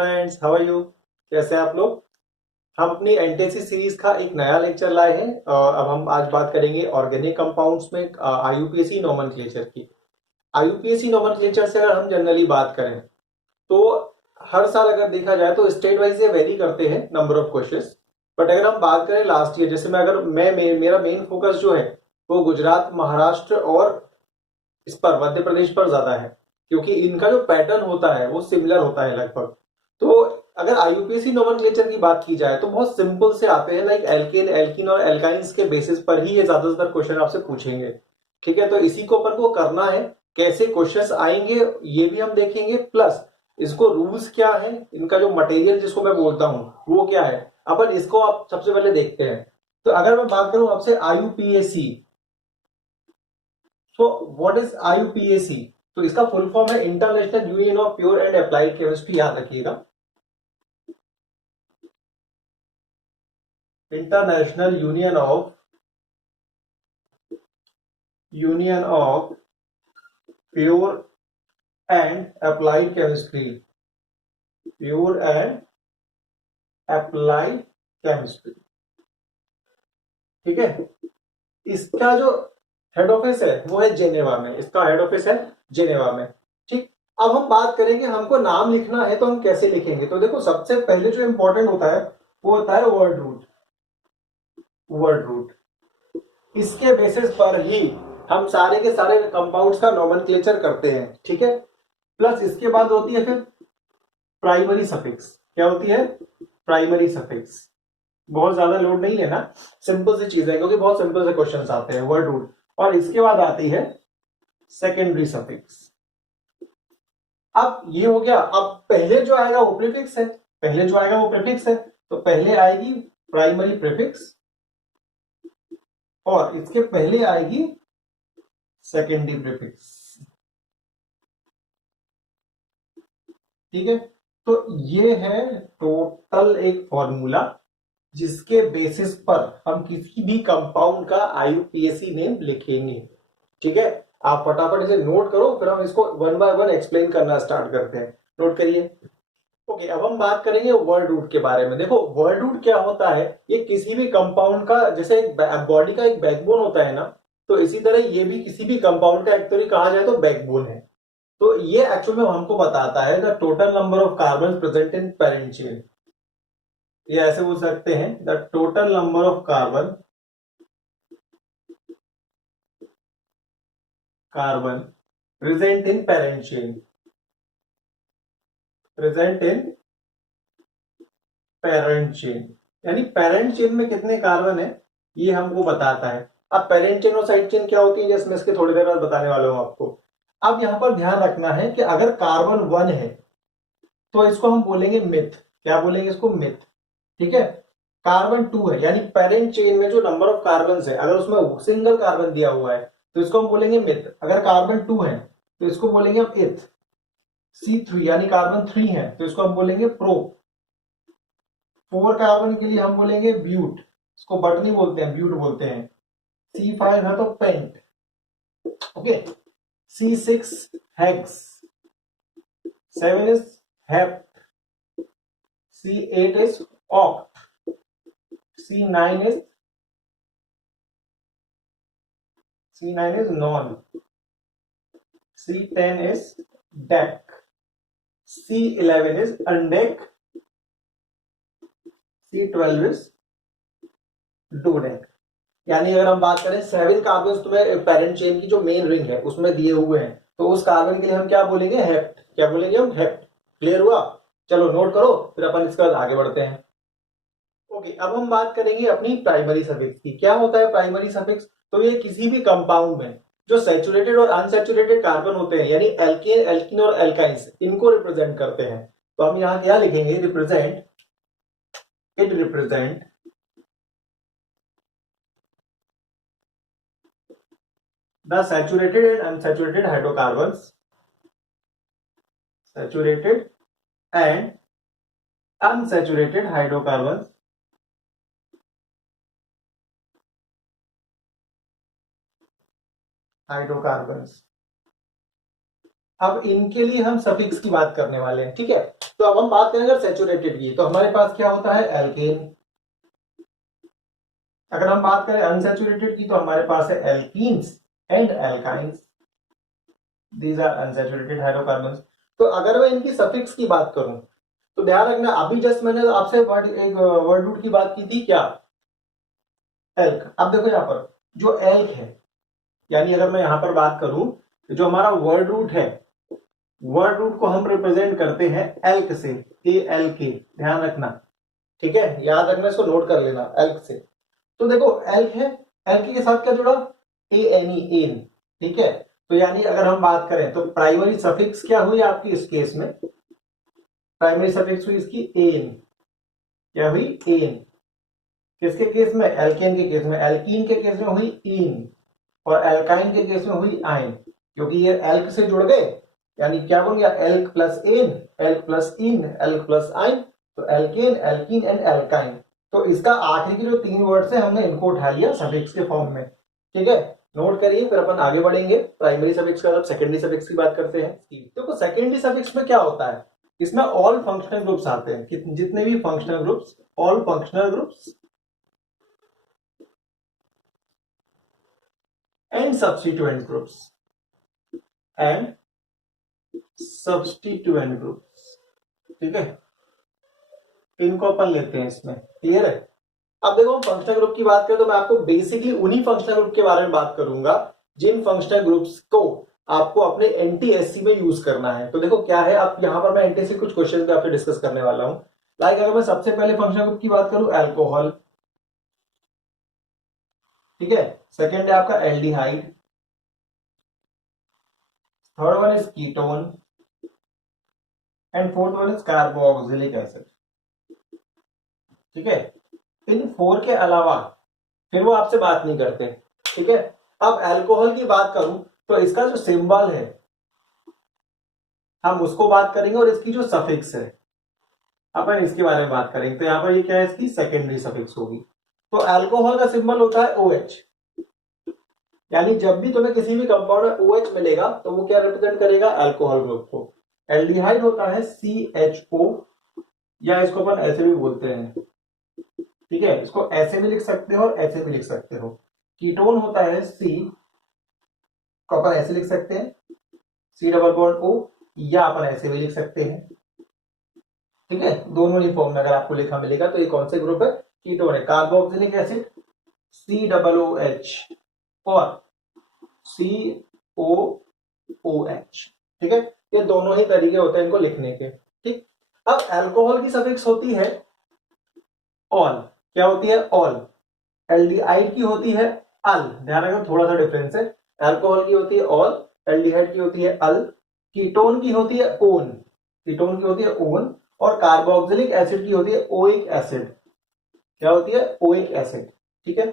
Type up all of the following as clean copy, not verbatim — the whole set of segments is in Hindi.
Friends, how are you? कैसे हैं आप लोग? हम अपनी एनटीसी सीरीज का एक नया लेक्चर लाए हैं और अब हम आज बात करेंगे ऑर्गेनिक कंपाउंड्स में आईयूपीएसी नोमेनक्लेचर की। आईयूपीएसी नोमेनक्लेचर से अगर हम जनरली बात करें तो हर साल अगर देखा जाए तो स्टेट वाइज ये वेरी करते हैं नंबर ऑफ क्वेश्चंस। बट अगर हम बात करें लास्ट ईयर, जैसे मैं अगर मेरा मेन फोकस जो है वो गुजरात, महाराष्ट्र और इस पर मध्य प्रदेश पर ज्यादा है, क्योंकि इनका जो पैटर्न होता है वो सिमिलर होता है लगभग। तो अगर आईयूपीएसी नोमेनक्लेचर की बात की जाए तो बहुत सिंपल से आते हैं, लाइक एल्केन, एल्कीन और एल्काइंस के बेसिस पर ही ये ज्यादातर क्वेश्चन आपसे पूछेंगे। ठीक है, तो इसी को अपन को करना है। कैसे क्वेश्चंस आएंगे ये भी हम देखेंगे, प्लस इसको रूल्स क्या है, इनका जो मटेरियल जिसको मैं बोलता हूं वो क्या है, अपन इसको आप सबसे पहले देखते हैं। तो अगर मैं बात करूं आपसे आईयूपीएसी, तो व्हाट इज आईयूपीएसी? तो इसका फुल फॉर्म है international union of pure and applied chemistry, याद रखिएगा। International union of pure and applied chemistry, pure and applied chemistry. ठीक है, इसका जो हेड ऑफिस है वो है जेनेवा में, इसका हेड ऑफिस है जेनेवा में। ठीक, अब हम बात करेंगे हमको नाम लिखना है तो हम कैसे लिखेंगे। तो देखो, सबसे पहले जो इंपॉर्टेंट होता है वो होता है वर्ड रूट। वर्ड रूट, इसके बेसिस पर ही हम सारे के सारे कंपाउंड्स का नोमेनक्लेचर करते हैं। ठीक है, प्लस इसके बाद होती है फिर प्राइमरी सफिक्स। क्या होती है? Primary suffix. बहुत ज्यादा लोड नहीं लेना, सिंपल सी चीज है, क्योंकि बहुत सिंपल से क्वेश्चंस आते हैं। वर्ड रूट, और इसके बाद आती है सेकेंडरी सफिक्स। अब ये हो गया। अब पहले जो आएगा वो प्रीफिक्स है, पहले जो आएगा वो प्रीफिक्स है, तो पहले आएगी प्राइमरी प्रीफिक्स और इसके पहले आएगी सेकेंडरी प्रीफिक्स। ठीक है, तो ये है टोटल एक फॉर्मूला जिसके बेसिस पर हम किसी भी कंपाउंड का आईयूपीएसी नेम लिखेंगे। ठीक है, आप फटाफट इसे नोट करो, फिर हम इसको वन बाय वन एक्सप्लेन करना स्टार्ट करते हैं। नोट करिए। ओके, अब हम बात करेंगे वर्ड रूट के बारे में। देखो, वर्ड रूट क्या होता है, ये किसी भी कंपाउंड का, जैसे बॉडी का एक बैकबोन होता है ना, तो इसी तरह ये भी किसी भी कंपाउंड का एक तरीके कहा जाए तो बैकबोन है। तो ये एक्चुअल में हमको बताता है the total number of carbon present in parent chain. ये ऐसे बोल सकते हैं, the total number of carbon present in parent chain, present in parent chain, यानी पेरेंट चेन में कितने कार्बन है ये हमको बताता है। अब पेरेंट चेन और साइड चेन क्या होती है, जैसे मैं इसके थोड़ी देर बाद बताने वाला हूं आपको। अब यहां पर ध्यान रखना है कि अगर कार्बन 1 है तो इसको हम बोलेंगे मिथ। क्या बोलेंगे इसको? मिथ। ठीक है, कार्बन 2 है, यानी पेरेंट चेन में जो नंबर ऑफ कार्बन है अगर उसमें सिंगल कार्बन दिया हुआ है तो इसको हम बोलेंगे मिथ। अगर कार्बन 2 है तो इसको बोलेंगे हम इथ। C3 यानी कार्बन 3 है तो इसको हम बोलेंगे प्रो। 4 कार्बन के लिए हम बोलेंगे ब्यूट, इसको बट नहीं बोलते हैं, ब्यूट बोलते हैं। C5 है तो pent. Okay, C6 hex, 7 is hept, C8 is oct, C9 is non, C10 is dec, C11 is undec, C12 is dodec. यानी अगर हम बात करें 7 कार्बन तुम्हें पेरेंट चेन की जो मेन रिंग है उसमें दिए हुए हैं, तो उस कार्बन के लिए हम क्या बोलेंगे? हेप्ट। क्या बोलेंगे हम? हेप्ट। क्लियर हुआ? चलो नोट करो, फिर अपन इसके बाद आगे बढ़ते हैं। ओके, अब हम बात करेंगे अपनी प्राइमरी सफिक्स की। क्या होता है प्राइमरी सफिक्स? तो ये किसी भी कंपाउंड में जो सैचुरेटेड और अनसैचुरेटेड कार्बन होते हैं, यानी एल्केन, एल्कीन और एल्काइंस, इनको रिप्रेजेंट करते हैं। तो हम यहां क्या लिखेंगे? Represent, it represent the saturated and unsaturated hydrocarbons, saturated and unsaturated hydrocarbons अब इनके लिए हम सफिक्स की बात करने वाले हैं, ठीक है। तो अब हम बात करेंगे सैचुरेटेड की, तो हमारे पास क्या होता है एल्केन। अगर हम बात करें अनसैचुरेटेड की तो हमारे पास है alkenes and alkynes, these are unsaturated hydrocarbons. तो अगर मैं इनकी सफिक्स की बात करूं तो ध्यान रखना, अभी जस्ट मैंने आपसे एक वर्ड रूट की बात की थी, क्या, एल्क। अब देखो यहां पर जो एल्क है, यानी अगर मैं यहां पर बात करूं तो जो हमारा वर्ड रूट है, वर्ड रूट को हम रिप्रेजेंट करते हैं एल्क से, ए एल के, ध्यान रखना, ठीक है, याद रखना, इसको नोट कर लेना, एल्क से। तो देखो एल्क है, एल्क के साथ क्या जुड़ा, ए एन ई, एन, ठीक है। तो यानी अगर हम बात करें तो प्राइमरी सफिक्स क्या हुई आपकी इस केस में, प्राइमरी सफिक्स हुई इसकी एन, क्या हुई, एन। किसके केस में, एल्केन के केस में। एल्कीन के केस में हुई इन, और एल्काइन के केस में हुई आइन, क्योंकि ये एल्क से जुड़ गए, यानी क्या बन गया, एल्क प्लस एन, एल्क प्लस इन, एल्क प्लस आइन, तो एल्केन, एल्कीन एंड एल्काइन। तो इसका आखिरी के जो 3 वर्ड्स है हमने इनको उठा लिया सफिक्स के फॉर्म में, ठीक है। नोट करिए, फिर अपन आगे बढ़ेंगे प्राइमरी सफिक्स का, जब सेकेंडरी सफिक्स की बात करते हैं। देखो सेकेंडरी सफिक्स में क्या होता है, इसमें ऑल फंक्शनल ग्रुप्स आते हैं, जितने भी functional groups, all functional groups and substituent groups, and substituent groups, ठीक है, इनको अपन लेते हैं इसमें, क्लियर है। अब देखो हम फंक्शनल ग्रुप की बात करें तो मैं आपको बेसिकली उन्हीं फंक्शनल ग्रुप के बारे में बात करूंगा जिन फंक्शनल ग्रुप्स को आपको अपने एनटीएससी में यूज करना है। तो देखो क्या है, आप यहां पर मैं एनटीएससी कुछ क्वेश्चन पे आपसे डिस्कस करने वाला हूं। लाइक अगर मैं सबसे पहले फंक्शनल ग्रुप की बात करूं, अल्कोहल, ठीक है, सेकेंड है आपका aldehyde, third one is ketone, and fourth one is carboxylic acid, ठीक है। इन 4 के अलावा फिर वो आपसे बात नहीं करते, ठीक है। अब अल्कोहल की बात करूं तो इसका जो सिंबल है हम उसको बात करेंगे, और इसकी जो सफिक्स है अपन इसके बारे में बात करेंगे। तो यहां पर ये क्या है, इसकी सेकेंडरी सफिक्स होगी। तो अल्कोहल का सिंबल होता है OH, यानी जब भी तुम्हें किसी भी कंपाउंड में OH मिलेगा तो वो क्या रिप्रेजेंट करेगा, अल्कोहल ग्रुप को। एल्डिहाइड होता है CHO, या इसको अपन ऐसे भी बोलते हैं, ठीक है, इसको ऐसे भी लिख सकते हो और ऐसे भी लिख सकते हो। कीटोन होता है C, को अपन ऐसे लिख सकते हैं, C डबल बॉन्ड O, या अपन ऐसे भी लिख सकते हैं, ठीक है। दोनों ही फॉर्म में अगर आपको लिखा मिलेगा तो ये कौन से ग्रुप है, कीटोन है। कार्बोक्सिलिक एसिड COOH और COOH, ठीक है, ये दोनों ही तरीके होते हैं इनको लिखने के, ठीक। अब अल्कोहल की सफिक्स होती है ऑल, क्या होती है, ऑल। एल्डिहाइड की होती है अल, ध्यान रखना थोड़ा सा डिफरेंस है, अल्कोहल की होती है ऑल, एल्डिहाइड की होती है अल, कीटोन की होती है ओन, कीटोन की होती है ओन, और कार्बोक्सिलिक एसिड की होती है ओइक एसिड, क्या होती है, ओइक एसिड, ठीक है।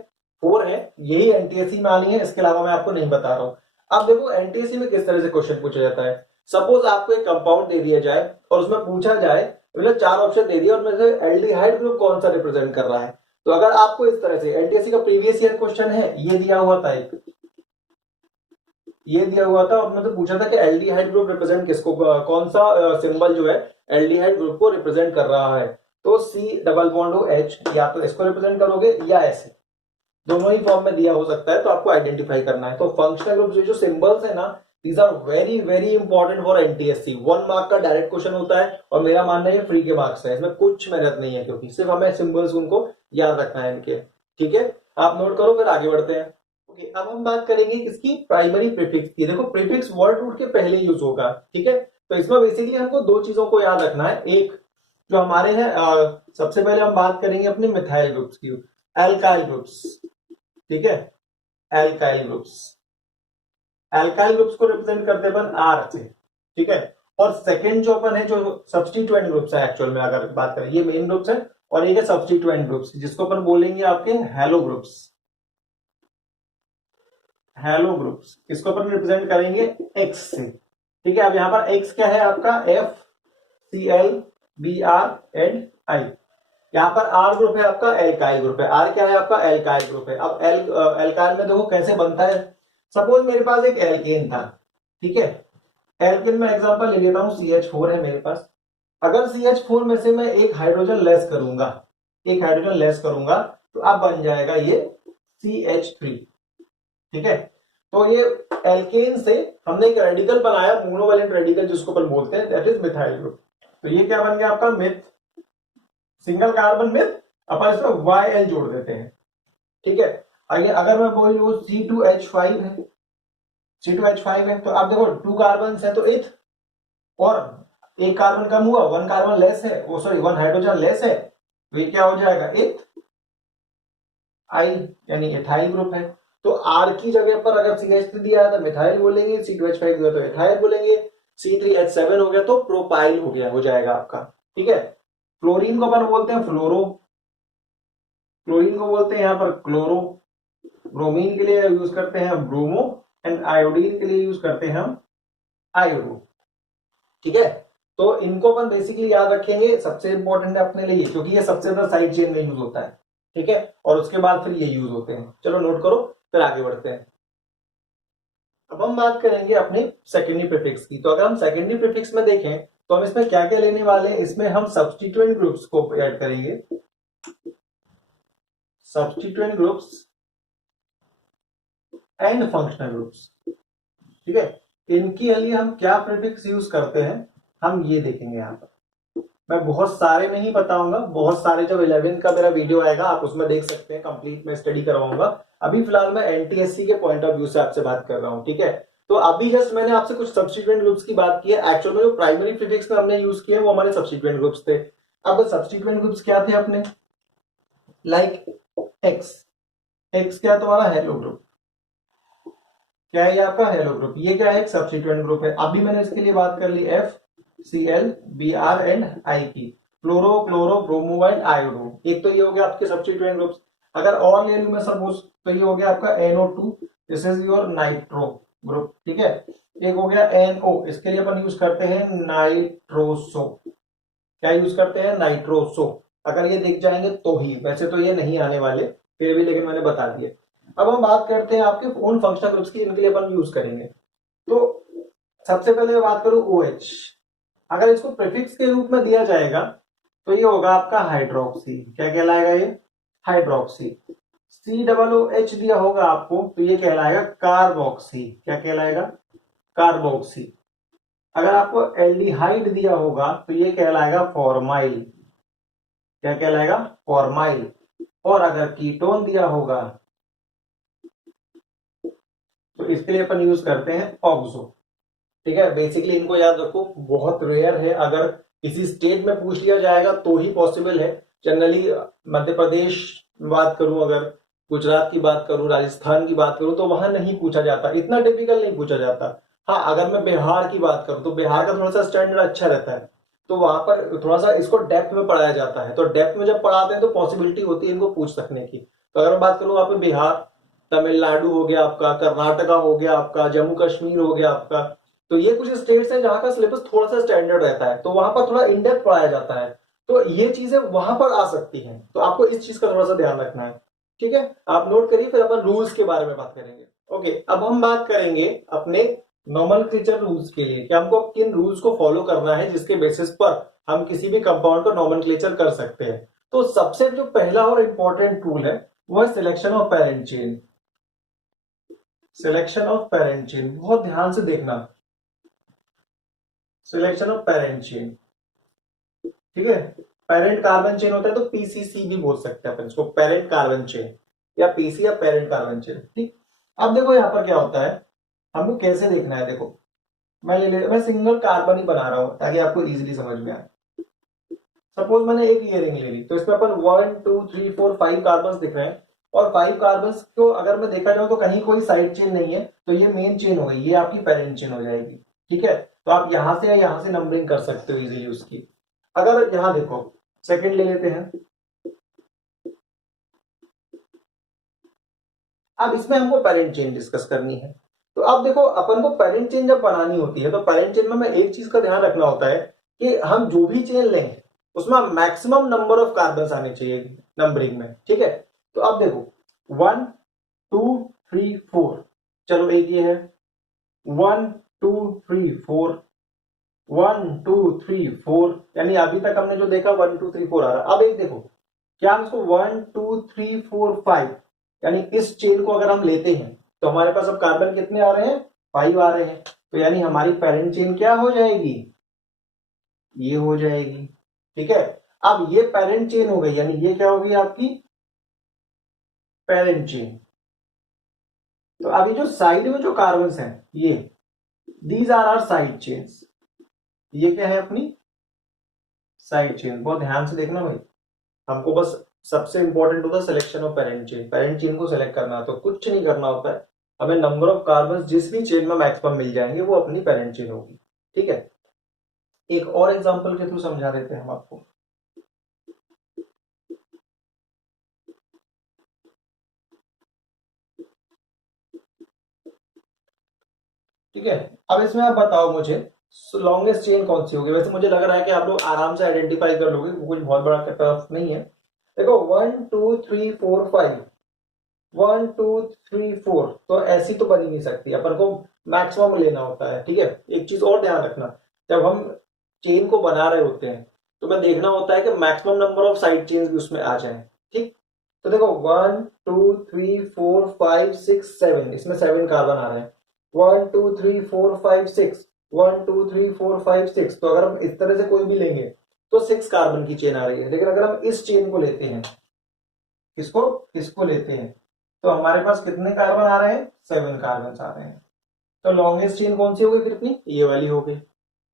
4 है, यही एनटीएससी में आनी है, इसके अलावा मैं आपको नहीं बता रहा हूं। अब देखो एनटीएससी में किस तरह से क्वेश्चन पूछा जाता है। सपोज आपको एक कंपाउंड दे दिया जाए और उसमें पूछा जाए, मतलब 4 ऑप्शन दे दिए और में से एल्डिहाइड ग्रुप कौन सा रिप्रेजेंट कर रहा है। तो अगर आपको इस तरह से एनटीएससी का प्रीवियस ईयर क्वेश्चन है, ये दिया हुआ था एक, ये दिया हुआ था और मतलब पूछा था कि एल्डिहाइड ग्रुप रिप्रेजेंट किसको, कौन सा सिंबल जो है एल्डिहाइड ग्रुप को रिप्रेजेंट कर रहा है। तो C डबल बॉन्ड OH, या तो इसको रिप्रेजेंट करोगे या ऐसे, दोनों ही फॉर्म में दिया हो सकता है, तो आपको आइडेंटिफाई करना है। तो फंक्शनल ग्रुप जो सिंबल्स है ना, these are very very important for NTSC. 1 mark का डायरेक्ट क्वेश्चन होता है और मेरा मानना है फ्री के मार्क्स है, इसमें कुछ मेहनत नहीं है, क्योंकि सिर्फ हमें सिंबल्स उनको याद रखना है इनके, ठीक है। आप नोट करो, फिर आगे बढ़ते हैं। ओके, अब हम बात करेंगे किसकी, प्राइमरी प्रीफिक्स की। देखो प्रीफिक्स वर्ड रूट के पहले यूज होगा, ठीक है। तो इसमें बेसिकली हमको 2 चीजों को याद रखना है। एक जो हमारे हैं, सबसे पहले हम बात करेंगे अपने मिथाइल ग्रुप्स की, एल्काइल ग्रुप्स, ठीक है, एल्काइल ग्रुप्स। एल्काइल ग्रुप्स को रिप्रेजेंट करते अपन R से, ठीक है। और सेकेंड जो अपन है, जो सब्स्टिट्यूएंट ग्रुप्स है, एक्चुअल में अगर बात करें, ये मेन ग्रुप्स है और ये सब्स्टिट्यूएंट ग्रुप्स, जिसको अपन बोलेंगे आपके हैलो ग्रुप्स, हैलो ग्रुप्स। इसको अपन रिप्रेजेंट करेंगे X से, ठीक है। अब यहां पर X क्या है आपका, FCl BR and I। यहां पर R ग्रुप है आपका, एल्काइल ग्रुप है। R क्या है आपका, एल्काइल ग्रुप है। अब एल्काइल में देखो कैसे बनता है। सपोज मेरे पास एक एल्केन था, ठीक है, एल्केन में एग्जांपल ले लेता हूं, CH4 है मेरे पास। अगर CH4 में से मैं एक हाइड्रोजन लेस करूंगा, तो अब बन जाएगा ये CH3। ठीक है, तो ये एल्केन से हमने एक रेडिकल बनाया, मोनोवैलेंट रेडिकल जिसको अपन बोलते हैं, दैट इज मिथाइल ग्रुप। तो ये क्या बन गया आपका मिथ, सिंगल कार्बन मिथ, अपन इसमें YL जोड़ देते हैं। ठीक है, आइए अगर मैं बोलूं C2H5 है, C2H5 है, तो आप देखो 2 कार्बन है तो इथ, और एक कार्बन कम हुआ, 1 कार्बन लेस है, वो सॉरी 1 हाइड्रोजन लेस है, तो ये क्या हो जाएगा इथ आई, यानी एथाइल ग्रुप है। तो R की जगह पर अगर CH3 दिया है तो मिथाइल बोलेंगे, C2H5 दिया तो एथाइल बोलेंगे, C3H7 हो गया तो प्रोपाइल हो गया, हो जाएगा आपका। ठीक है, क्लोरीन को अपन बोलते हैं फ्लोरो, क्लोरीन को बोलते हैं यहां पर क्लोरो, ब्रोमीन के लिए यूज करते हैं ब्रोमो, एंड आयोडीन के लिए यूज करते हैं हम आयोडो। ठीक है, तो इनको अपन बेसिकली याद रखेंगे, सबसे इंपॉर्टेंट है अपने लिए क्योंकि ये सबसे ज्यादा साइड चेन में यूज होता है। ठीक है, और उसके बाद फिर ये यूज होते हैं। चलो नोट करो, फिर आगे बढ़ते हैं। अब हम बात करेंगे अपने सेकेंडरी प्रीफिक्स की। तो अगर हम सेकेंडरी प्रीफिक्स में देखें तो हम इसमें क्या क्या लेने वाले हैं, इसमें हम सब्स्टिट्यूएंट ग्रुप्स को ऐड करेंगे, substituent groups and functional groups. ठीक है, इनके लिए हम क्या प्रीफिक्स यूज करते हैं हम ये देखेंगे यहां पर। मैं बहुत सारे नहीं बताऊंगा, बहुत सारे जब 11th का मेरा वीडियो आएगा आप उसमें देख सकते हैं, कंप्लीट मैं स्टडी करवाऊंगा। अभी फिलहाल मैं एनटीएससी के पॉइंट ऑफ व्यू से आपसे बात कर रहा हूं। ठीक है, तो अभी जस्ट मैंने आपसे कुछ सब्स्टिट्यूएंट ग्रुप्स की बात की है, एक्चुअल में जो प्राइमरी प्रीफिक्स में हमने यूज किए वो हमारे सब्स्टिट्यूएंट ग्रुप्स थे। अब सब्स्टिट्यूएंट ग्रुप्स क्या थे अपने, लाइक एक्स, एक्स क्या तुम्हारा हेलो ग्रुप, क्या है ये आपका हेलो ग्रुप, ये क्या है एक सब्स्टिट्यूएंट ग्रुप है। अभी मैंने इसके लिए बात कर ली FCl Br एंड I की, फ्लोरो क्लोरो ब्रोमोवाइल आयोडो, एक तो ये हो गया आपके सब्स्टिट्यूएंट ग्रुप्स। अगर और ले लूं मैं सपोज तो ये हो गया आपका NO2, this is your nitro group. ठीक है, एक हो गया NO, इसके लिए अपन यूज करते हैं नाइट्रोसो, क्या यूज करते हैं नाइट्रोसो। अगर ये दिख जाएंगे तो ही, वैसे तो ये नहीं आने वाले फिर भी, लेकिन मैंने बता दिया। अब हम बात करते हैं आपके उन फंक्शनल ग्रुप्स की इनके लिए अपन यूज करेंगे। तो सबसे पहले मैं बात करूं OH, अगर इसको प्रीफिक्स के रूप में दिया जाएगा तो ये होगा आपका हाइड्रोक्सी, क्या कहलाएगा ये हाइड्रोक्सी। COOH दिया होगा आपको तो ये कहलाएगा कार्बोक्सी, क्या कहलाएगा कार्बोक्सी। अगर आपको एल्डिहाइड दिया होगा तो ये कहलाएगा फॉर्माइल, क्या कहलाएगा फॉर्माइल। और अगर कीटोन दिया होगा तो इसके लिए अपन यूज करते हैं ऑक्सो। ठीक है, बेसिकली इनको याद रखो, बहुत रेयर है, अगर किसी स्टेट में पूछ लिया जाएगा तो ही पॉसिबल है। जनरली मध्य प्रदेश बात करूं, अगर गुजरात की बात करूं, राजस्थान की बात करूं, तो वहां नहीं पूछा जाता, इतना टिपिकल नहीं पूछा जाता। हाँ, अगर मैं बिहार की बात करूं तो बिहार का थोड़ा सा स्टैंडर्ड अच्छा रहता है, तो वहां पर थोड़ा सा इसको डेप्थ में पढ़ाया जाता है, तो डेप्थ में जब पढ़ाते हैं तो पॉसिबिलिटी होती है इनको पूछ सकने की। तो अगर मैं बात करूं वहां पे बिहार, तमिलनाडु हो गया आपका, कर्नाटका हो गया आपका, जम्मू कश्मीर हो गया आपका, तो ये कुछ स्टेट्स हैं जहां का सिलेबस थोड़ा सा स्टैंडर्ड रहता है, तो वहां पर थोड़ा इन डेप्थ पढ़ाया जाता है, तो ये चीजें वहां पर आ सकती हैं, तो आपको इस चीज का थोड़ा सा ध्यान रखना है। ठीक है, आप नोट करिए, फिर अपन रूल्स के बारे में बात करेंगे। ओके, अब हम बात करेंगे अपने नॉमेनक्लेचर रूल्स के लिए कि हमको किन रूल्स को फॉलो करना है जिसके बेसिस पर हम किसी भी कंपाउंड को नॉमेनक्लेचर कर सकते हैं। तो सबसे जो पहला और इंपॉर्टेंट रूल है वो है selection of parent chain, selection of parent chain, बहुत ध्यान से देखना, सिलेक्शन ऑफ पेरेंट चेन। ठीक है, पेरेंट कार्बन चेन होता है तो PCC भी बोल सकते हैं अपन इसको, पेरेंट कार्बन चेन या PC या पेरेंट कार्बन चेन। ठीक, अब देखो यहां पर क्या होता है, हमको कैसे देखना है, देखो मैं सिंगल कार्बन ही बना रहा हूं ताकि आपको इजीली समझ में आए। सपोज मैंने एक ईयरिंग ले ली, तो इसमें अपन 1 2 3 4 5 कार्बन दिख रहे हैं, और 5 कार्बन को अगर मैं देखा जाऊं तो कहीं कोई साइड चेन नहीं है, तो ये मेन चेन हो गई, ये आपकी पेरेंट चेन हो जाएगी। ठीक है, तो आप यहां से या यहां से नंबरिंग कर सकते हो इजीली उसकी। अगर यहां देखो सेकंड ले लेते हैं, अब इसमें हमको पेरेंट चेन डिस्कस करनी है। तो अब देखो अपन को पेरेंट चेन जब बनानी होती है तो पेरेंट चेन में हमें एक चीज का ध्यान रखना होता है कि हम जो भी चेन लेंगे उसमें मैक्सिमम नंबर ऑफ कार्बन आने चाहिए नंबरिंग में। ठीक है, तो अब देखो 1 2 3 4, चलो एक ये है, 1 2 3 4, 1 2 3 4, यानी अभी तक हमने जो देखा 1 2 3 4 आ रहा है। अब एक देखो, क्या हम इसको 1 2 3 4 5, यानी इस चेन को अगर हम लेते हैं तो हमारे पास अब कार्बन कितने आ रहे हैं? 5 आ रहे हैं। तो यानी हमारी पेरेंट चेन क्या हो जाएगी? ये हो जाएगी। ठीक है, अब ये पेरेंट चेन हो गई, यानी ये क्या होगी आपकी पेरेंट चेन। तो अभी जो साइड में जो कार्बन्स हैं ये, these are are side chains. ये क्या है अपनी साइड चेन। बहुत ध्यान से देखना भाई, हमको बस सबसे इंपॉर्टेंट होता है selection of parent chain. Parent chain को सिलेक्ट करना है तो कुछ नहीं करना होता है, हमें नंबर ऑफ कार्बन जिस भी चेन में मैक्सिमम मिल जाएंगे वो अपनी पेरेंट चेन होगी। ठीक है, एक और एग्जांपल के थ्रू समझा देते हैं हम आपको। ठीक है, अब इसमें आप बताओ मुझे लॉन्गेस्ट चेन कौन सी होगी। वैसे मुझे लग रहा है कि आप लोग आराम से आइडेंटिफाई कर लोगे, वो कुछ बहुत बड़ा टफ नहीं है। देखो 1 2 3 4 5, 1 2 3 4, तो ऐसी तो बन ही नहीं सकती, अपन को मैक्सिमम लेना होता है। ठीक है, एक चीज और ध्यान रखना, जब हम चेन को बना रहे होते हैं तो मैं देखना होता है कि maximum number of side chains भी उसमें आ जाए। ठीक, तो देखो 1 2 3 4 5 6 7, इसमें 7 कार्बन आ रहे हैं। 1 2 3 4 5 6, 1 2 3 4 5 6, तो अगर हम इस तरह से कोई भी लेंगे तो 6 कार्बन की चेन आ रही है। लेकिन अगर हम इस चेन को लेते हैं, किसको किसको लेते हैं, तो हमारे पास कितने कार्बन आ रहे हैं? 7 कार्बन आ रहे हैं। तो लॉन्गेस्ट चेन कौन सी हो गई फिर अपनी? ये वाली हो गई।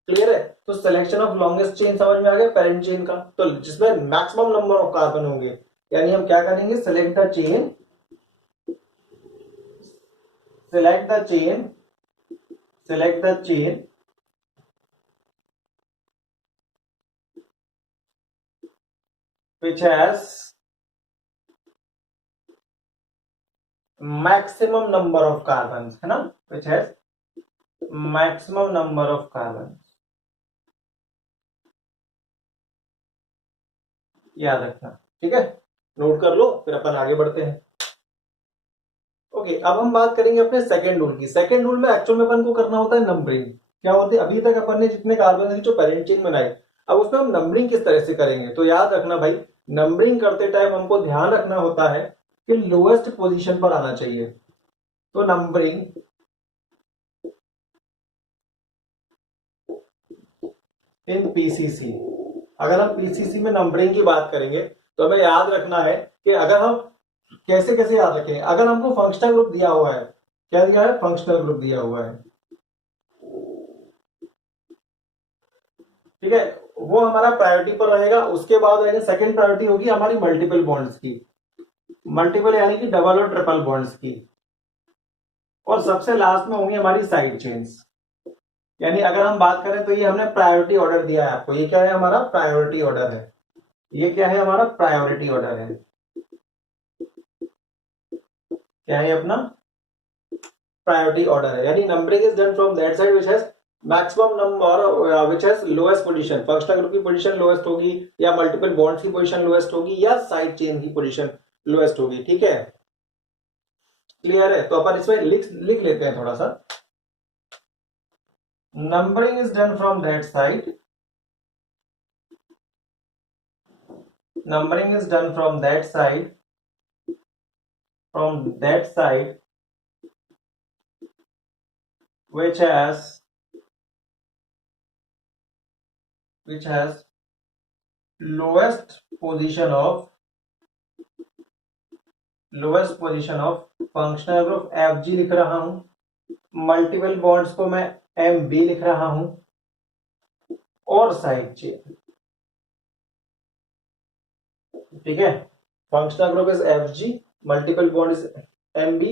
क्लियर है, तो सिलेक्शन ऑफ लॉन्गेस्ट चेन समझ में आ गया पेरेंट चेन का, तो जिसमें मैक्सिमम नंबर ऑफ कार्बन होंगे, यानी हम क्या करेंगे? Select the chain, select the chain, select the chain which has maximum number of carbons, है ना, which has maximum number of carbons। याद रखना, ठीक है, नोट कर लो, फिर अपन आगे बढ़ते हैं। ओके, अब हम बात करेंगे अपने सेकंड रूल की। सेकंड रूल में एक्चुअल में अपन को करना होता है नंबरिंग। क्या होती है, अभी तक अपन ने जितने कार्बन जो पेरेंट चेन बनाई, अब उसमें हम नंबरिंग किस तरह से करेंगे? तो याद रखना भाई, नंबरिंग करते टाइम हमको ध्यान रखना होता है कि लोएस्ट पोजीशन पर आना चाहिए। तो नंबरिंग इन पीसीसी, अगर हम पीसीसी में नंबरिंग की बात करेंगे तो हमें याद रखना है कि अगर हम कैसे कैसे याद रखें, अगर हमको फंक्शनल ग्रुप दिया हुआ है, क्या दिया है? फंक्शनल ग्रुप दिया हुआ है। ठीक है, वो हमारा प्रायोरिटी पर रहेगा। उसके बाद रहेगा सेकंड प्रायोरिटी होगी हमारी मल्टीपल बॉन्ड्स की, मल्टीपल यानी कि डबल और ट्रिपल बॉन्ड्स की, और सबसे लास्ट में होंगी हमारी साइड चेन्स। यानी अगर हम बात करें तो ये हमने प्रायोरिटी ऑर्डर दिया है आपको, ये क्या है? हमारा प्रायोरिटी ऑर्डर है। ये क्या है? हमारा प्रायोरिटी ऑर्डर है। क्या है अपना? प्रायोरिटी ऑर्डर है। यानी numbering is done from that side which has maximum number, which has lowest position. Functional group की पोजीशन लोएस्ट होगी, या मल्टीपल बॉन्ड्स की पोजीशन लोएस्ट होगी, या साइड चेन की पोजीशन लोएस्ट होगी। ठीक है, क्लियर है? तो अपन इसमें लिख लिख लेते हैं थोड़ा सा। Numbering is done from that side, numbering is done from that side, from that side which has lowest position of functional group Fg लिख रहा हूं, मल्टीपल बॉन्ड्स को मैं Mb लिख रहा हूं, और साइड चेन। ठीक है, functional group is Fg, multiple bond is Mb,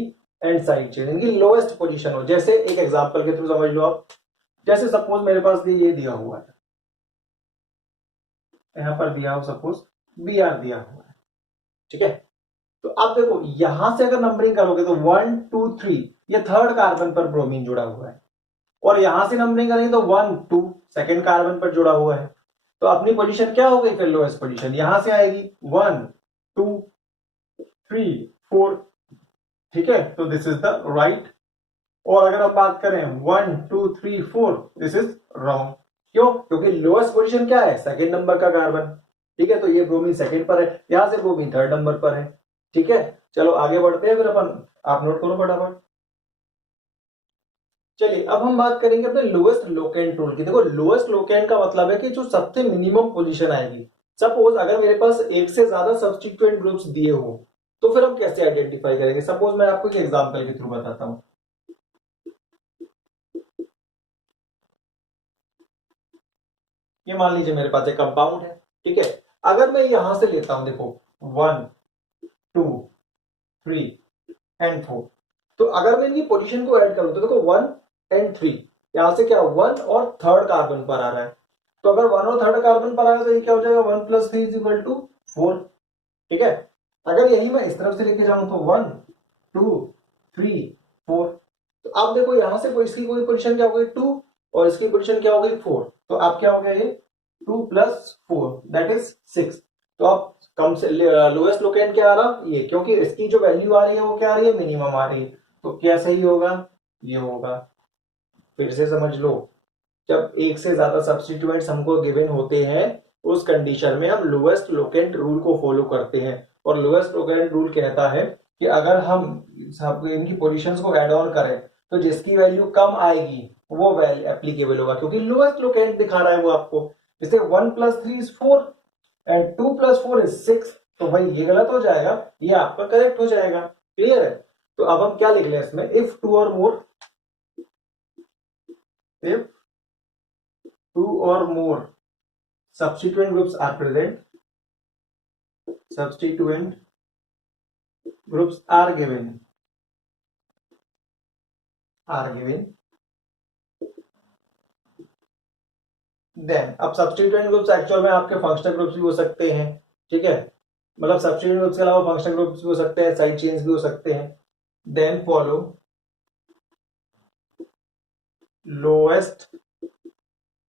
and side chain इनकी लोएस्ट पोजीशन हो। जैसे एक एग्जांपल के थ्रू समझ लो आप, जैसे सपोज मेरे पास ये दिया हुआ है, यहां पर दिया हो सपोज Br दिया हुआ है। ठीक है, तो अब देखो यहां से अगर नंबरिंग करोगे तो 1 2 3, ये थर्ड कार्बन पर ब्रोमीन जुड़ा हुआ है, और यहां से नंबरिंग करेंगे तो 1 2 सेकेंड कार्बन पर जुड़ा हुआ है। तो अपनी पोजीशन क्या हो गई फिर? लोएस्ट पोजीशन यहां से आएगी 1 2 3 4। ठीक है, तो दिस इज द राइट और अगर आप बात करें 1 2 3 4, दिस इज रॉन्ग। क्यों? क्योंकि लोएस्ट पोजीशन क्या है? सेकंड नंबर का कार्बन। ठीक है, तो ये ब्रोमीन सेकंड पर है, यहां से ब्रोमीन थर्ड नंबर पर है। ठीक है, चलो आगे बढ़ते हैं फिर अपन। आप नोट करो फटाफट। चलिए अब हम बात करेंगे अपने लोएस्ट लोकेंट रूल की। देखो लोएस्ट लोकेंट का मतलब है कि जो सबसे मिनिमम पोजीशन आएगी। सपोज अगर मेरे पास एक से ज्यादा सब्स्टिट्यूएंट ग्रुप्स दिए हो, तो फिर हम कैसे आइडेंटिफाई करेंगे? सपोज मैं आपको एक एग्जांपल के थ्रू बताता हूं। ये मान लीजिए मेरे पास एक कंपाउंड है। ठीक है, अगर मैं यहां से लेता हूं, देखो 1 2 3 एंड 4, तो अगर मैं इनकी पोजीशन को ऐड करूं तो देखो 1 एंड 3, यहां से क्या 1 और थर्ड कार्बन पर आ रहा है। तो अगर 1 और थर्ड कार्बन पर आएगा तो ये क्या हो जाएगा? 1 + 3 = 4। ठीक है, अगर यही मैं इस तरफ से लेके जाऊं तो 1 2 3 4, तो आप देखो यहां से कोई इसकी कोई पोजीशन क्या हो गई? 2, और इसकी पोजीशन क्या हो गई? 4। तो आप क्या हो गया? ये 2 + 4 दैट इज 6। तो आप कम से लोएस्ट लोकेंट क्या आ रहा? ये, क्योंकि इसकी जो वैल्यू आ रही है वो क्या आ रही है? मिनिमम आ रही है। तो क्या सही होगा? ये होगा। फिर से समझ लो, जब एक से ज्यादा सब्स्टिट्यूएंट्स हमको गिवन होते हैं, उस कंडीशन में हम लोएस्ट लोकेंट रूल को फॉलो करते हैं। और लोएस्ट लोकेंट रूल कहता है कि अगर हम इनकी पोजीशंस को ऐड ऑन करें तो जिसकी वैल्यू कम आएगी वो वैल्यू एप्लीकेबल होगा, क्योंकि लोएस्ट लोकेंट दिखा रहा है वो आपको। जैसे 1 + 3 = 4 एंड 2 + 4 = 6, तो भाई ये गलत हो जाएगा, ये आपका करेक्ट हो जाएगा। क्लियर है? तो अब हम क्या लिख लें इसमें? इफ 2 और मोर, if 2 or more substituent groups are present, substituent groups are given, then अब substituent groups एक्चुअल में आपके फंक्शनल ग्रुप्स भी हो सकते हैं। ठीक है, मतलब substituent ग्रुप्स के अलावा फंक्शनल ग्रुप्स भी हो सकते हैं, साइड चेन्स भी हो सकते हैं। Then follow lowest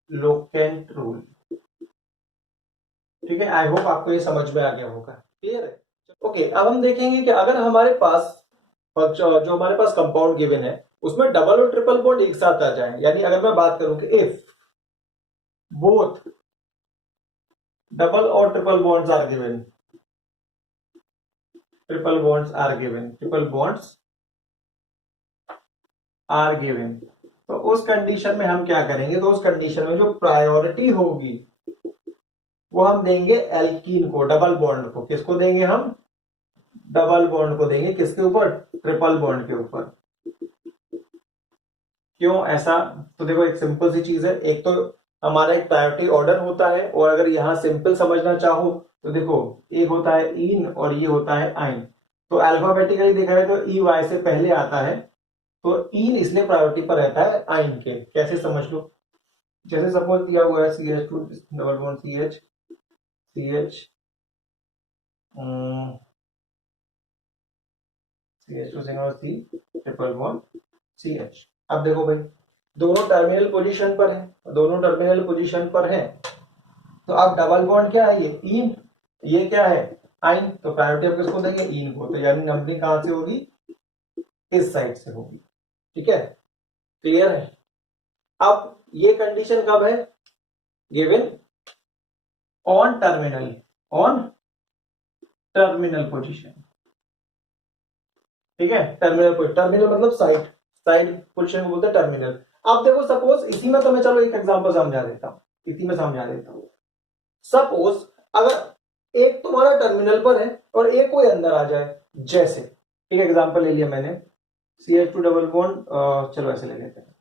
locant rule. ठीक है, आई होप आपको ये समझ में आ गया होगा। क्लियर है? ओके, अब हम देखेंगे कि अगर हमारे पास जो हमारे पास कंपाउंड गिवन है उसमें डबल और ट्रिपल बॉन्ड एक साथ आ जाए, यानी अगर मैं बात करूं कि इफ बोथ डबल और triple bonds are given, triple bonds are given, triple bonds are given, तो उस कंडीशन में हम क्या करेंगे? तो उस कंडीशन में जो प्रायोरिटी होगी वो हम देंगे एल्कीन को, डबल बॉन्ड को। किसको देंगे हम? डबल बॉन्ड को देंगे। किसके ऊपर? ट्रिपल बॉन्ड के ऊपर। क्यों ऐसा? तो देखो एक सिंपल सी चीज है, एक तो हमारा एक प्रायोरिटी ऑर्डर होता है, और अगर यहां सिंपल समझना चाहो तो देखो एक होता है इन और ये होता है आइन। तो अल्फाबेटिकली देखा है तो ई वाई से पहले आता है, तो इन इसलिए प्रायोरिटी पर रहता है आइन के। कैसे समझ लो? जैसे सपोज दिया हुआ है CH2 double bond CH CH CH2 single C triple bond CH। अब देखो भाई, दोनों टर्मिनल पोजीशन पर है, दोनों टर्मिनल पोजीशन पर है, तो अब डबल बॉन्ड क्या है? ये इन, ये क्या है? आइन। तो प्रायोरिटी आप किसको देंगे? इन को। तो यानी नंबरिंग कहां से होगी? इस साइड से होगी। ठीक है, क्लियर है? अब ये कंडीशन कब है given? On terminal, on terminal position. ठीक है, टर्मिनल, टर्मिनल मतलब साइड, साइड पोजीशन को बोलते हैं टर्मिनल। अब देखो सपोज इसी में तो मैं चलो एक एग्जांपल समझा देता हूं, इसी में समझा देता हूं। सपोज अगर एक तुम्हारा टर्मिनल पर है और एक कोई अंदर आ जाए, जैसे एक एग्जांपल ले लिया मैंने CH2 डबल बॉन्ड, चलो ऐसे ले लेते हैं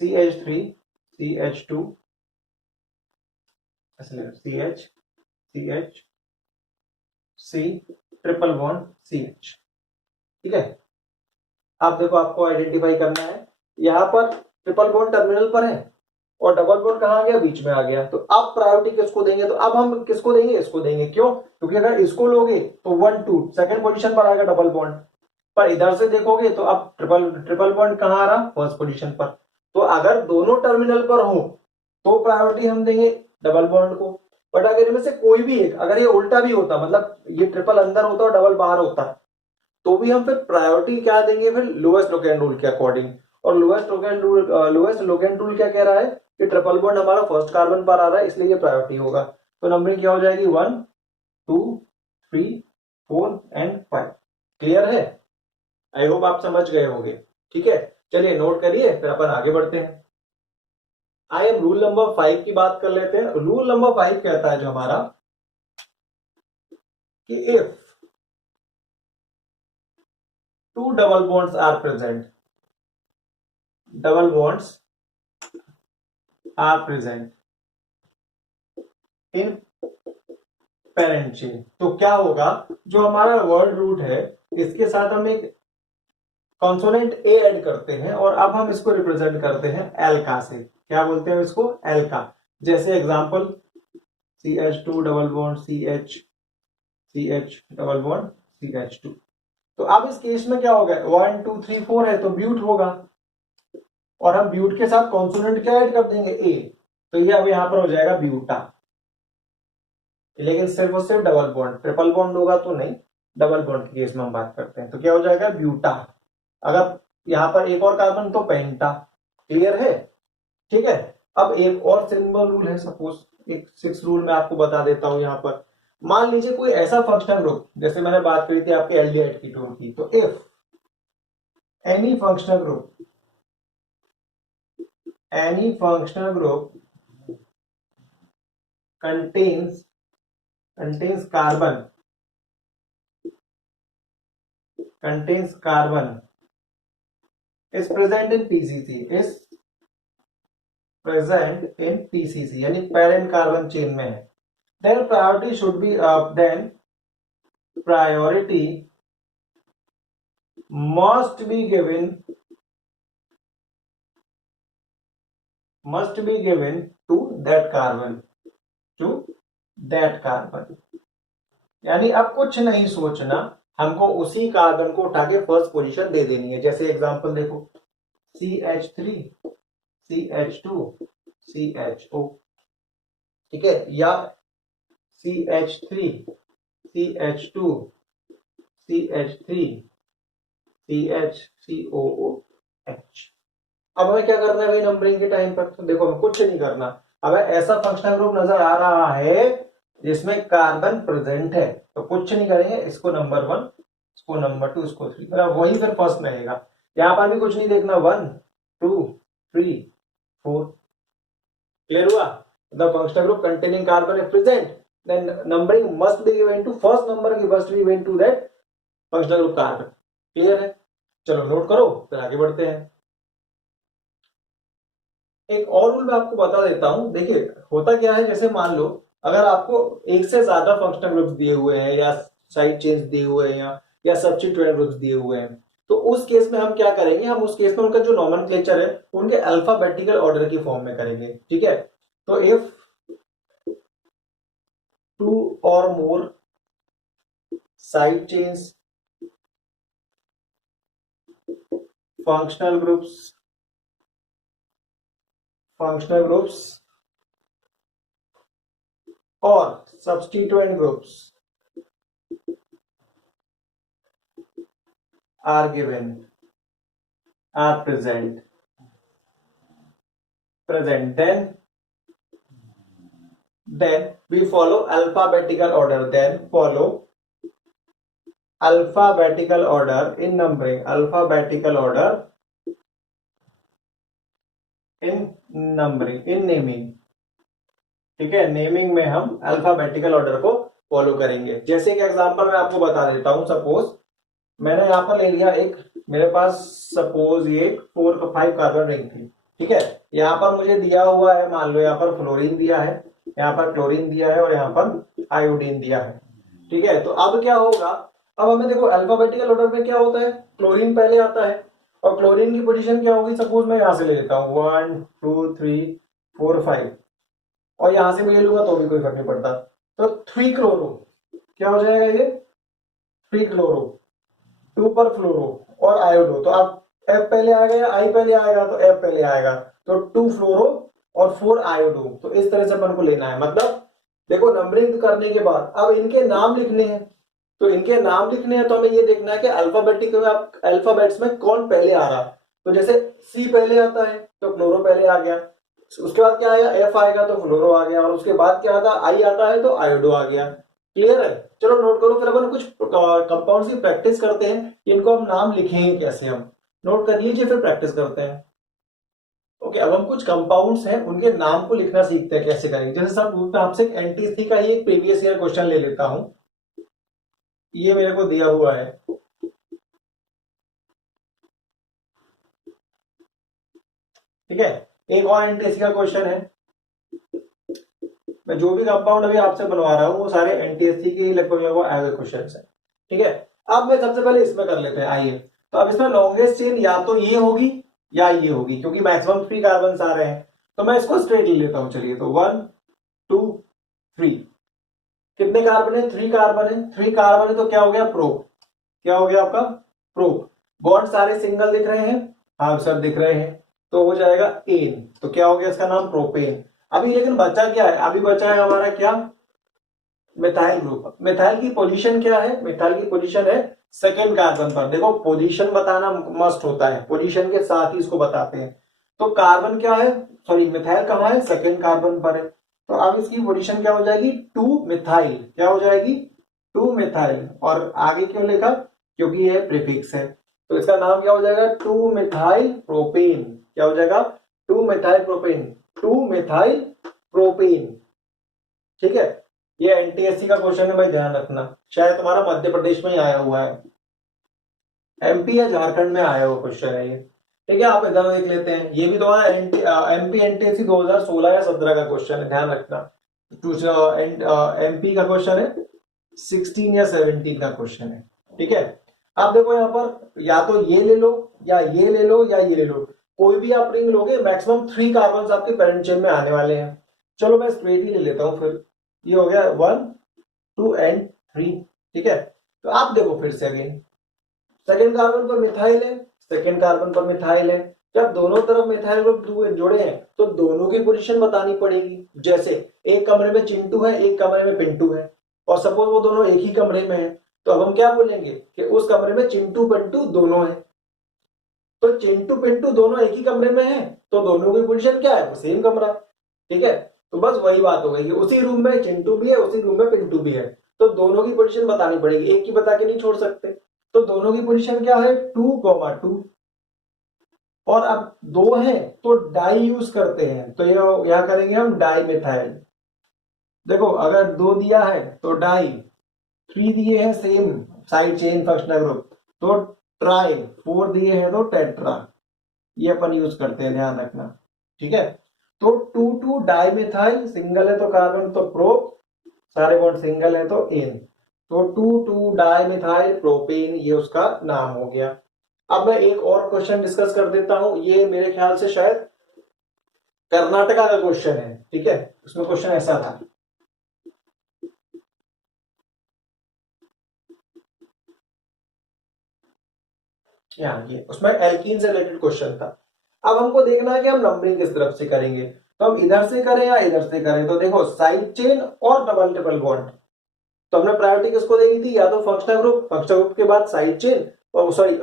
CH3 CH2, ऐसे ले CH CH C triple bond CH। ठीक है, अब देखो आपको आइडेंटिफाई करना है, यहां पर ट्रिपल बॉन्ड टर्मिनल पर है और डबल बॉन्ड कहां आ गया? बीच में आ गया। तो अब प्रायोरिटी किसको देंगे? तो अब हम किसको देंगे? इसको देंगे। क्यों? क्योंकि अगर इसको लोगे तो 1 2 सेकंड पोजीशन पर आएगा डबल बॉन्ड, पर इधर से देखोगे तो अब ट्रिपल ट्रिपल बॉन्ड कहां आ रहा? फर्स्ट पोजीशन पर। तो अगर दोनों टर्मिनल पर हो तो प्रायोरिटी हम देंगे डबल बॉन्ड को। बट अगर इनमें से कोई भी एक, अगर ये उल्टा भी होता, मतलब ये ट्रिपल अंदर होता और डबल बाहर होता, तो भी हम फिर प्रायोरिटी क्या देंगे, फिर लोएस्ट लोकेंट रूल के अकॉर्डिंग। और लोएस्ट लोकेंट रूल क्या कह रहा है कि ट्रिपल बॉन्ड हमारा फर्स्ट कार्बन पर आ रहा है, इसलिए ये प्रायोरिटी होगा। तो नंबरिंग क्या हो जाएगी, 1 2 3 4 एंड 5। क्लियर है? आई होप आप समझ गए होंगे। ठीक है, चलिए नोट करिए, फिर अपन आगे बढ़ते हैं। आइए हम रूल नंबर 5 की बात कर लेते हैं। रूल नंबर 5 कहता है जो हमारा कि if two double bonds are present, double bonds are present in parent chain, तो क्या होगा, जो हमारा वर्ड रूट है इसके साथ हम एक कॉन्सोनेंट ए ऐड करते हैं और अब हम इसको रिप्रेजेंट करते हैं एल्का से। क्या बोलते हैं इसको, एल्का। जैसे example CH2 double bond CH double bond CH2। तो अब इस केस में क्या होगा, 1 2 3 4 है तो ब्यूट होगा, और हम ब्यूट के साथ कॉन्सोनेंट क्या ऐड कर देंगे, ए, तो ये अब यहां पर हो जाएगा ब्यूटा। लेकिन सिर्फ और सिर्फ डबल बॉन्ड, ट्रिपल बॉन्ड होगा तो नहीं, डबल बॉन्ड के केस में हम बात करते हैं, तो क्या हो जाएगा, ब्यूटा। अगर यहां पर एक और कार्बन तो पेंटा। क्लियर है? ठीक है। अब एक और सिंपल रूल है, सपोज एक 6 रूल मैं आपको बता देता हूं। यहां पर मान लीजिए कोई ऐसा फंक्शनल ग्रुप, जैसे मैंने बात करी थी आपके एल्डिहाइड कीटोन की, तो if any functional group contains carbon is present in PCC, यानी पेरेंट कार्बन चेन में है, then priority should be then priority must be given to that carbon, यानी अब कुछ नहीं सोचना, हमको उसी कार्बन को उठा के फर्स्ट पोजीशन दे देनी है। जैसे एग्जांपल देखो, CH3 CH2 CHO, ठीक है, या CH3 CH2 CH3 CHCOOH। अब हमें क्या करना है भाई नंबरिंग के टाइम पर, तो देखो हमें कुछ नहीं करना। अब ऐसा फंक्शनल ग्रुप नजर आ रहा है जिसमें कार्बन प्रेजेंट है, तो कुछ नहीं करेंगे, इसको नंबर 1, इसको नंबर 2, इसको 3, वही फिर फर्स्ट रहेगा। यहां पर भी कुछ नहीं देखना, 1 2 3 4। क्लियर हुआ? The functional group containing carbon is present, then numbering must be given to first number की must be given to that functional group carbon. Clear है? चलो नोट करो, फिर आगे बढ़ते हैं। एक और रूल मैं आपको बता देता हूं। देखिए होता क्या है, जैसे मान लो अगर आपको एक से ज्यादा फंक्शनल ग्रुप्स दिए हुए हैं, या साइड चेन्स दिए हुए हैं, या सब्स्टिट्यूएंट ग्रुप्स दिए हुए हैं, तो उस केस में हम क्या करेंगे, हम उस केस में उनका जो नोमेनक्लेचर है उनके अल्फाबेटिकल ऑर्डर की फॉर्म में करेंगे। ठीक है, तो if 2 or more side chains functional groups or substituent groups are present, then we follow alphabetical order, in numbering, in naming। ठीक है, नेमिंग में हम अल्फाबेटिकल ऑर्डर को फॉलो करेंगे। जैसे कि एग्जांपल मैं आपको बता देता हूं, सपोज मैंने यहां पर ले लिया एक, मेरे पास सपोज ये 4 5 कार्बन रिंग थी। ठीक है, यहां पर मुझे दिया हुआ है, मान लो यहां पर फ्लोरीन दिया है, यहां पर क्लोरीन दिया है, और यहां पर आयोडीन दिया है। ठीक है, तो अब क्या होगा, अब हमें देखो अल्फाबेटिकल ऑर्डर में क्या होता है, क्लोरीन पहले आता है, और क्लोरीन की पोजीशन क्या होगी, सपोज मैं यहां से ले लेता हूं 1 2 3 4 5, और यहां से मुझे लूंगा तो भी कोई फर्क नहीं पड़ता। तो 3 क्लोरो क्या हो जाएगा, ये 3 क्लोरो, 2 पर फ्लोरो और आयोडो, तो अब F पहले आएगा या I पहले आएगा, तो F पहले आएगा, तो 2 फ्लोरो और 4 आयोडो। तो इस तरह से अपन को लेना है। मतलब देखो नंबरिंग करने के बाद अब इनके नाम लिखने हैं, तो इनके नाम लिखने हैं तो हमें ये देखना है कि अल्फाबेट्स में कौन पहले आ रहा है। तो जैसे सी पहले आता है तो फ्लोरो पहले आ गया, उसके बाद क्या आएगा, एफ आएगा तो फ्लोरो आ गया, और उसके बाद क्या आता, आई आता है तो आयोडो आ गया। क्लियर है? चलो नोट करो, फिर अपन कुछ कंपाउंड्स की प्रैक्टिस करते हैं कि इनको हम नाम लिखेंगे कैसे। हम नोट कर लीजिए, फिर प्रैक्टिस करते हैं। ओके, अब हम कुछ कंपाउंड्स हैं उनके नाम को लिखना सीखते हैं कैसे करेंगे। जैसे सर मैं आपसे एनटीसी का ही एक प्रीवियस ईयर क्वेश्चन ले लेता हूं, ये मेरे को दिया हुआ है। ठीक है, एक और एनटीसी का क्वेश्चन है। मैं जो भी कंपाउंड अभी आपसे बनवा रहा हूँ वो सारे एनटीएससी के लगभग लगभग आए हुए क्वेश्चन है। ठीक है, अब मैं सबसे पहले इसमें कर लेते हैं, आइए। तो अब इसमें लॉन्गेस्ट चेन या तो ये होगी या ये होगी, क्योंकि मैक्सिमम 3 कार्बन आ रहे हैं। तो मैं इसको स्ट्रेट ले लेता हूं, चलिए। तो 1 2 3, कितने कार्बन है, 3 कार्बन है। 3 कार्बन है तो क्या हो गया, प्रोप। क्या हो गया आपका, प्रोप। बॉन्ड सारे सिंगल दिख रहे हैं, हाँ सर दिख रहे हैं, तो हो जाएगा एन। तो क्या हो गया इसका नाम, प्रोपेन। अभी लेकिन बचा क्या है, अभी बचा है हमारा क्या, मिथाइल ग्रुप। मिथाइल की पोजीशन क्या है, मिथाइल की पोजीशन है सेकेंड कार्बन पर। देखो पोजीशन बताना मस्ट होता है, पोजीशन के साथ ही इसको बताते हैं। तो कार्बन क्या है, सॉरी मिथाइल कहाँ है, सेकेंड कार्बन पर है। तो अब इसकी पोजीशन क्या हो जाएगी, 2 मिथाइल। क्या हो जाएगी, 2 मिथाइल। और आगे क्यों लिखा, क्योंकि ये प्रीफिक्स है। तो इसका नाम क्या हो जाएगा, 2 मिथाइल प्रोपेन। क्या हो जाएगा, 2 मिथाइल प्रोपेन, 2 मिथाइल प्रोपेन। ठीक है, ये एनटीएससी का क्वेश्चन है भाई, ध्यान रखना। शायद तुम्हारा मध्य प्रदेश में ही आया हुआ है, एमपी या झारखंड में आया हुआ क्वेश्चन है ये। ठीक है, आप इधर देख लेते हैं, ये भी तुम्हारा एमपी एनटीएससी 2016 या 17 का क्वेश्चन है, ध्यान रखना। एमपी का क्वेश्चन है 16 या 17 का क्वेश्चन है। ठीक है, आप देखो यहाँ पर या तो ये ले लो या ये ले लो या ये ले लो, कोई भी आप रिंग लोगे मैक्सिमम 3 कार्बन आपके पेरेंट चेन में आने वाले हैं। चलो मैं स्ट्रेट ही ले लेता हूं फिर। ये हो गया 1 2 एंड 3। ठीक है, तो आप देखो फिर से अगेन, सेकेंड कार्बन पर मिथाइल है, सेकेंड कार्बन पर मिथाइल है। जब दोनों तरफ मिथाइल ग्रुप जुड़े हैं तो दोनों की पोजीशन बतानी पड़ेगी। जैसे एक कमरे में चिंटू है, एक कमरे में पिंटू है, और सपोज वो दोनों एक ही कमरे में है, तो अब हम क्या बोलेंगे कि उस कमरे में चिंटू पिंटू दोनों है। तो चिंटू पिंटू दोनों एक ही कमरे में है, तो दोनों की पोजीशन क्या है, सेम कमरा। ठीक है, तो बस वही बात हो गई कि उसी रूम में चिंटू भी है, उसी रूम में पिंटू भी है, तो दोनों की पोजीशन बतानी पड़ेगी, एक की बता के नहीं छोड़ सकते। तो दोनों की पोजीशन क्या है, 2,2। और अब दो है तो डाई यूज करते हैं, तो ये यहां करेंगे हम डाई मिथाइल। देखो अगर 2 दिया है तो डाई, 3 दिए हैं same side chain functional group तो ट्राई, 4 दिए हैं तो टेट्रा, ये अपन यूज करते हैं, ध्यान रखना। ठीक है, तो 2,2 डाई मिथाइल, सिंगल है तो कार्बन तो प्रो, सारे बॉन्ड सिंगल है तो एन। तो 2,2 डाई मिथाइल प्रोपेन, ये उसका नाम हो गया। अब मैं एक और क्वेश्चन डिस्कस कर देता हूं, ये मेरे ख्याल से शायद कर्नाटका का क्वेश्चन है। ठीक है, उसमें क्वेश्चन ऐसा था, यहाँ ये उसमें एल्कीन से रिलेटेड क्वेश्चन था। अब हमको देखना है कि हम नंबरिंग किस तरफ से करेंगे, तो हम इधर से करें या इधर से करें। तो देखो साइड चेन और डबल ट्रिपल बॉन्ड, तो हमने प्रायोरिटी किसको देनी थी, या तो फंक्शनल ग्रुप, फंक्शनल ग्रुप के बाद साइड चेन, और सॉरी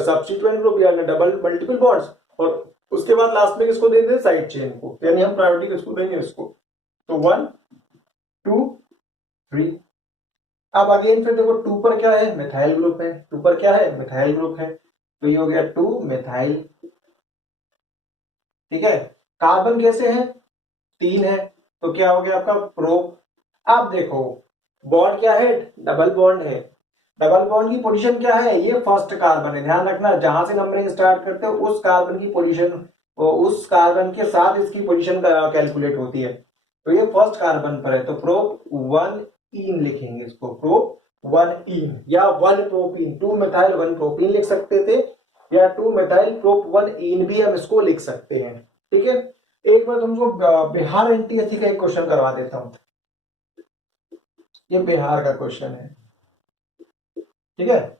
सब्स्टिट्यूएंट ग्रुप या डबल मल्टीपल बॉन्ड्स, और उसके बाद लास्ट में किसको देंगे, साइड चेन को, यानी हम प्रायोरिटी किसको देंगे, इसको। तो 1 2 3। अब अगेन फिर देखो 2 पर क्या है, मिथाइल ग्रुप है, 2 पर क्या है, मिथाइल ग्रुप है, तो ये हो गया 2 मिथाइल। ठीक है, कार्बन कैसे है, 3 है, तो क्या हो गया आपका प्रो। अब देखो बॉन्ड क्या है, डबल बॉन्ड है, डबल बॉन्ड की पोजीशन क्या है, ये फर्स्ट कार्बन है, ध्यान रखना। जहां से नंबरिंग स्टार्ट करते हो उस कार्बन की पोजीशन, उस कार्बन के साथ इसकी पोजीशन कैलकुलेट होती है। तो ये फर्स्ट कार्बन पर है, तो प्रो 1 इन लिखेंगे इसको, प्रो 1 इन, या 1 प्रोपीन, 2 मिथाइल 1 प्रोपीन लिख सकते थे, या 2 मिथाइल प्रोप 1 इन भी हम इसको लिख सकते हैं। ठीक है, एक बार तुमको बिहार एनटीएससी का एक क्वेश्चन करवा देता हूं, ये बिहार का क्वेश्चन है। ठीक है,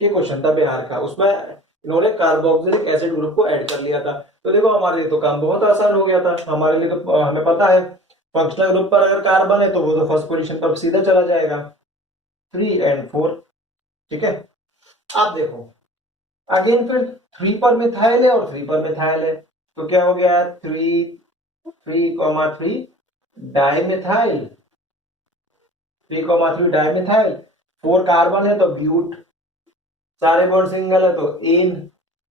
ये क्वेश्चन था बिहार का, उसमें इन्होंने कार्बोक्सिलिक एसिड ग्रुप को ऐड कर लिया था। तो देखो हमारे लिए तो काम बहुत आसान हो गया था, हमारे लिए तो हमें पता है फंक्शनल ग्रुप पर अगर कार्बन है तो वो तो फर्स्ट पोजीशन पर सीधा चला जाएगा, 3 and 4। ठीक है, आप देखो अगेन फिर 3 पर मिथाइल है और 3 पर मिथाइल है, तो क्या हो गया 3 डाइमिथाइल, 3 डाइमिथाइल, 4 कार्बन है तो ब्यूट, सारे बॉन्ड सिंगल है तो एन,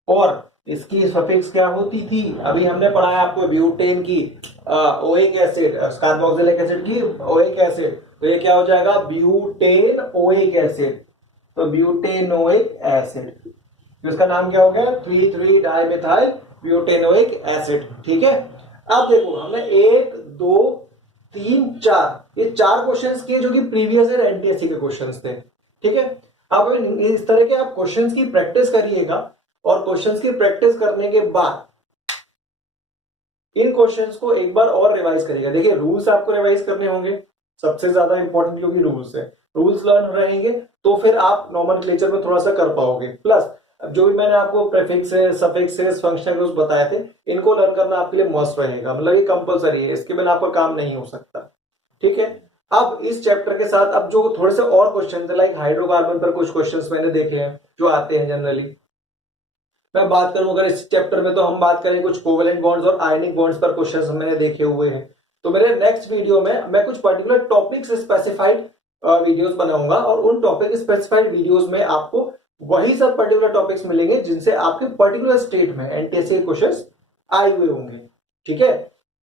और इसकी सफिक्स क्या होती थी, अभी हमने पढ़ा है आपको ब्यूटेन की ओइक एसिड, कार्बोक्सिलिक एसिड की ओइक एसिड, तो ये क्या हो जाएगा ब्यूटेन ओइक एसिड, तो ब्यूटेनोइक एसिड, तो इसका नाम क्या हो गया 3 डाइमिथाइल ब्यूटेनोइक एसिड। ठीक है, अब देखो हमने 1 2 3 4 ये 4 क्वेश्चंस किए जो कि प्रीवियस ईयर एनटीएससी के क्वेश्चंस थे। ठीक है, अब इस तरह के आप क्वेश्चंस की प्रैक्टिस करिएगा, और क्वेश्चंस की प्रैक्टिस करने के बाद इन क्वेश्चंस को एक बार और रिवाइज करिएगा। देखिए रूल्स आपको रिवाइज करने होंगे, सबसे ज्यादा इंपॉर्टेंट क्योंकि रूल्स है, रूल्स लर्न रहेंगे तो फिर आप नॉमेनक्लेचर में थोड़ा सा कर पाओगे। प्लस जो भी मैंने आपको प्रीफिक्सेस, सफिक्सेस, फंक्शनल ग्रुप्स बताए थे, इनको लर्न करना आपके लिए मस्ट रहेगा, मतलब ये कंपलसरी है, इसके बिना आपका काम नहीं हो सकता। ठीक है, अब इस चैप्टर के साथ अब जो थोड़े से और क्वेश्चन थे, लाइक हाइड्रोकार्बन पर कुछ क्वेश्चंस मैंने देखे हैं जो आते हैं जनरली, मैं बात करूं अगर इस चैप्टर में, तो हम बात करें कुछ कोवेलेंट बॉन्ड्स और आयनिक बॉन्ड्स पर क्वेश्चंस मैंने देखे हुए हैं। तो मेरे नेक्स्ट वीडियो में मैं कुछ पर्टिकुलर टॉपिक्स स्पेसिफाइड वीडियोस बनाऊंगा, और उन टॉपिक स्पेसिफाइड वीडियोस में आपको वही सब पर्टिकुलर टॉपिक्स मिलेंगे जिनसे आपके पर्टिकुलर स्टेट में एनटीएससी क्वेश्चंस आए हुए होंगे। ठीक है,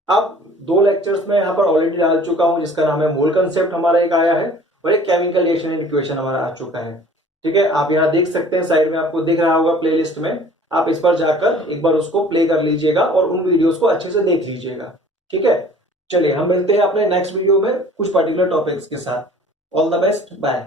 अब 2 लेक्चर्स में यहाँ पर ऑलरेडी डाल चुका हूं, जिसका नाम है मोल कंसेप्ट हमारा एक आया है, और एक केमिकल रिएक्शन एंड इक्वेशन हमारा आ चुका है। ठीक है, आप यहाँ देख सकते हैं, साइड में आपको दिख रहा होगा प्लेलिस्ट में, आप इस पर जाकर एक बार उसको प्ले कर लीजिएगा और उन वीडियोस को अच्छे से देख लीजिएगा। ठीक है, चलिए हम मिलते हैं अपने नेक्स्ट वीडियो में कुछ पर्टिकुलर टॉपिक्स के साथ। All the best, bye.